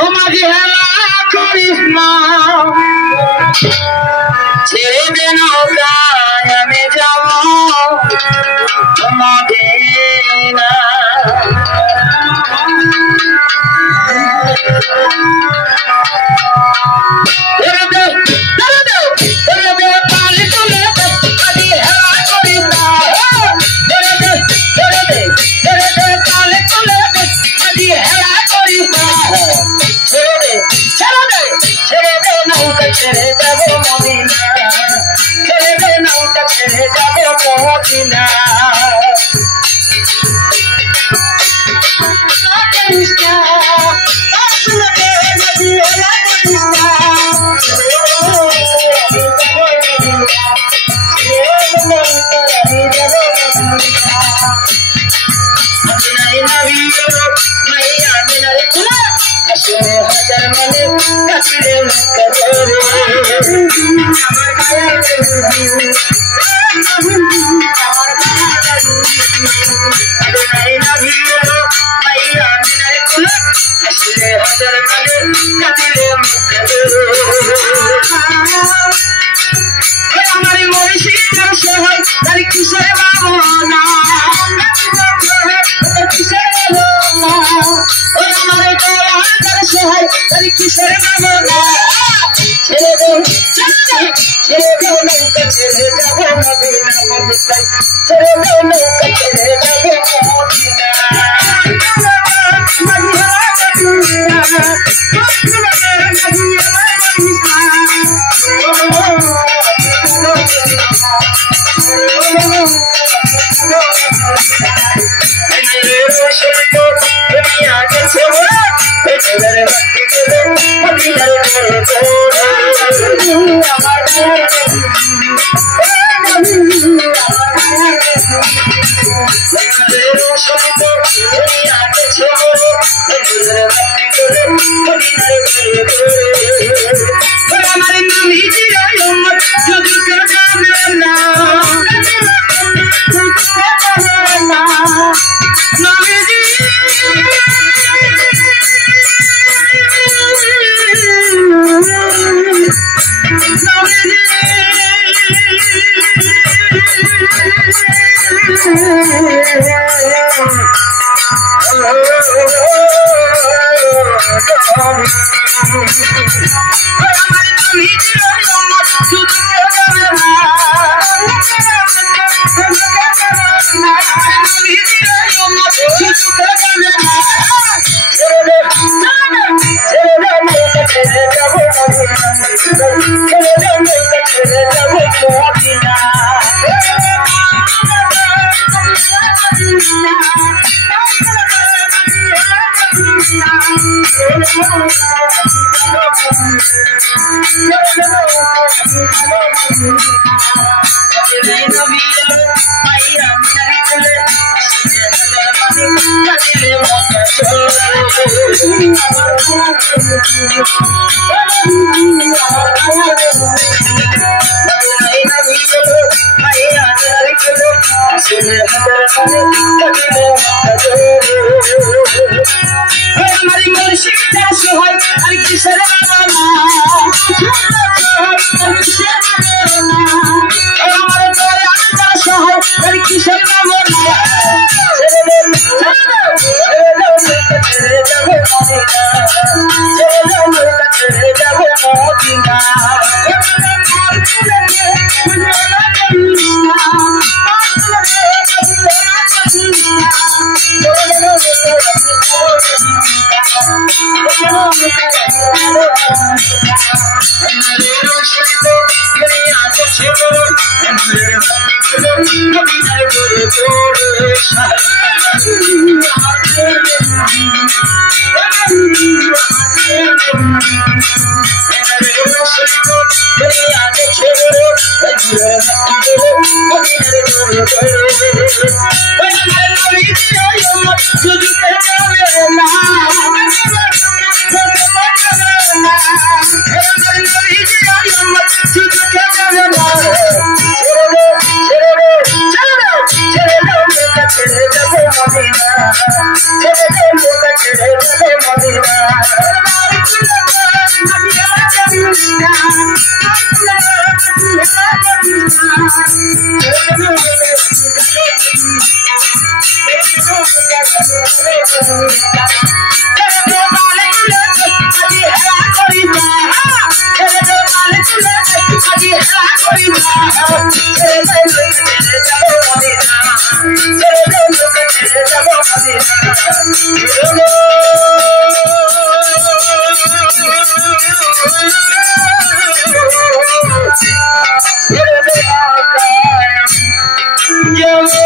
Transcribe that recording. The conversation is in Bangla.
ও মাঝি হেলা করিস না ছেড়ে দে নৌকায় আমি যাব মদিনা ছেড়ে যাবো মদিনা ছেড়ে দে নৌকা ছেড়ে যাবো মদিনা हमारी मोशी से है तारी किसे बाबोना किसे बाबोना और हमारे तोला कर से है तारी किसे बाबोना चले दो नौका चले जाओ मदीना मदीना चले दो नौका चले जाओ मदीना हमारे नामी जी हमारी मुर्शिद से है अरे किसे बाबोना हमारे तोला कर से है अरे किसे बाबोना Madina Yeah.